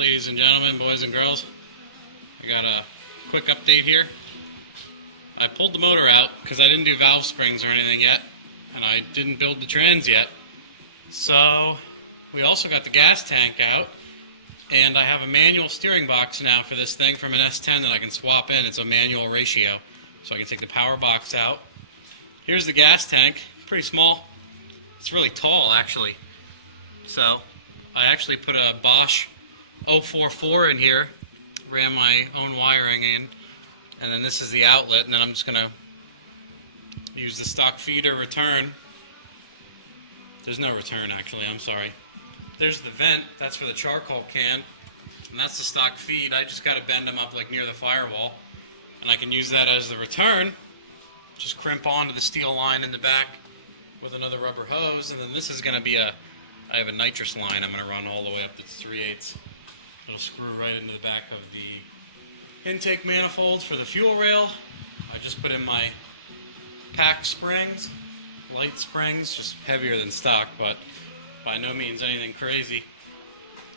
ladies and gentlemen, boys and girls. I got a quick update here. I pulled the motor out because I didn't do valve springs or anything yet, and I didn't build the trans yet. So we also got the gas tank out, and I have a manual steering box now for this thing from an S10 that I can swap in. It's a manual ratio, so I can take the power box out. Here's the gas tank, pretty small. It's really tall, actually. So I actually put a Bosch 044 in here, ran my own wiring in, and then this is the outlet, and then I'm just going to use the stock feeder return. There's no return, actually, I'm sorry. There's the vent, that's for the charcoal can, and that's the stock feed. I just got to bend them up like near the firewall, and I can use that as the return. Just crimp onto the steel line in the back with another rubber hose, and then this is going to be I have a nitrous line I'm going to run all the way up to 3/8. It'll screw right into the back of the intake manifold for the fuel rail. I just put in my pack springs, light springs, just heavier than stock, but by no means anything crazy.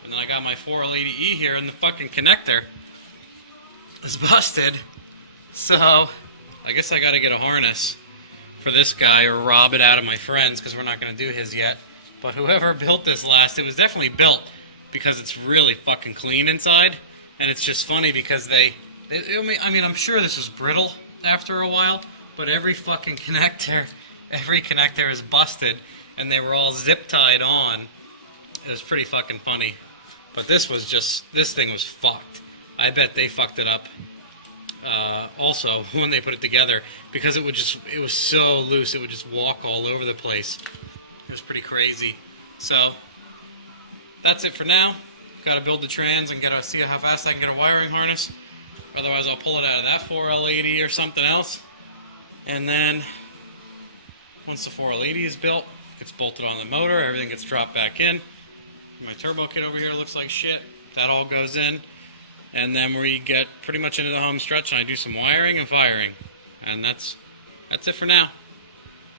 And then I got my 4L80E here, and the fucking connector is busted. So I guess I got to get a harness for this guy or rob it out of my friends, because we're not going to do his yet. But whoever built this last, it was definitely built because it's really fucking clean inside. And it's just funny because I mean, I'm sure this is brittle after a while, but every fucking connector, every connector is busted, and they were all zip tied on. It was pretty fucking funny. But this thing was fucked. I bet they fucked it up also when they put it together, because it was so loose, it would just walk all over the place. It was pretty crazy. So that's it for now. Got to build the trans and see how fast I can get a wiring harness. Otherwise I'll pull it out of that 4L80 or something else. And then once the 4L80 is built, it gets bolted on the motor, everything gets dropped back in. My turbo kit over here looks like shit. That all goes in. And then we get pretty much into the home stretch, and I do some wiring and firing. And that's it for now.